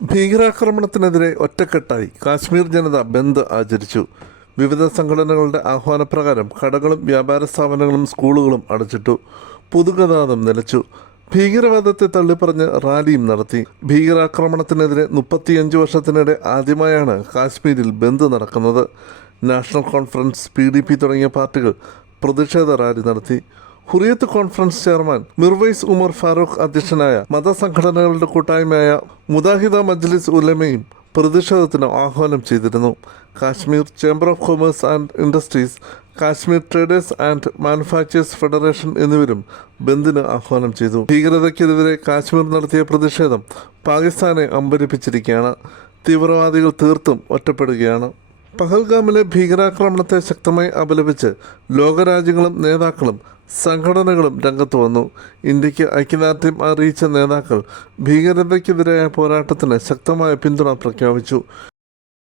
ഭീകരാക്രമണത്തിനെതിരെ ഒറ്റക്കെട്ടായി കാശ്മീർ ജനത ബന്ദ് ആചരിച്ചു. വിവിധ സംഘടനകളുടെ ആഹ്വാനപ്രകാരം കടകളും വ്യാപാര സ്ഥാപനങ്ങളും സ്കൂളുകളും അടച്ചിട്ടു. പൊതുഗതാഗതം നിലച്ചു. ഭീകരവാദത്തെ തള്ളിപ്പറഞ്ഞ് റാലിയും നടത്തി. ഭീകരാക്രമണത്തിനെതിരെ മുപ്പത്തിയഞ്ച് വർഷത്തിനിടെ ആദ്യമായാണ് കാശ്മീരിൽ ബന്ദ് നടക്കുന്നത്. നാഷണൽ കോൺഫറൻസ് പി തുടങ്ങിയ പാർട്ടികൾ പ്രതിഷേധ റാലി നടത്തി. ഹുറിയത്ത് കോൺഫറൻസ് ചെയർമാൻ മിർവൈസ് ഉമർ ഫാറൂഖ് അധ്യക്ഷനായ മതസംഘടനകളുടെ കൂട്ടായ്മയായ മുദാഹിദ മജ്ലിസ് ഉലമയും പ്രതിഷേധത്തിന് ആഹ്വാനം ചെയ്തിരുന്നു. Kashmir chamber of commerce and industries Kashmir traders and manufacturers federation എന്നിവരും ബന്ദിന് ആഹ്വാനം ചെയ്തു. ഭീകരതയ്ക്കെതിരെ കാശ്മീർ നടത്തിയ പ്രതിഷേധം പാകിസ്ഥാനെ അമ്പരിപ്പിച്ചിരിക്കുകയാണ്. തീവ്രവാദികൾ തീർത്തും ഒറ്റപ്പെടുകയാണ്. പഹൽഗാമിലെ ഭീകരാക്രമണത്തെ ശക്തമായി അപലപിച്ച് ലോകരാജ്യങ്ങളും നേതാക്കളും സംഘടനകളും രംഗത്ത് വന്നു. ഇന്ത്യയ്ക്ക് ഐക്യദാർഢ്യം അറിയിച്ച നേതാക്കൾ ഭീകരതയ്ക്കെതിരായ പോരാട്ടത്തിന് ശക്തമായ പിന്തുണ പ്രഖ്യാപിച്ചു.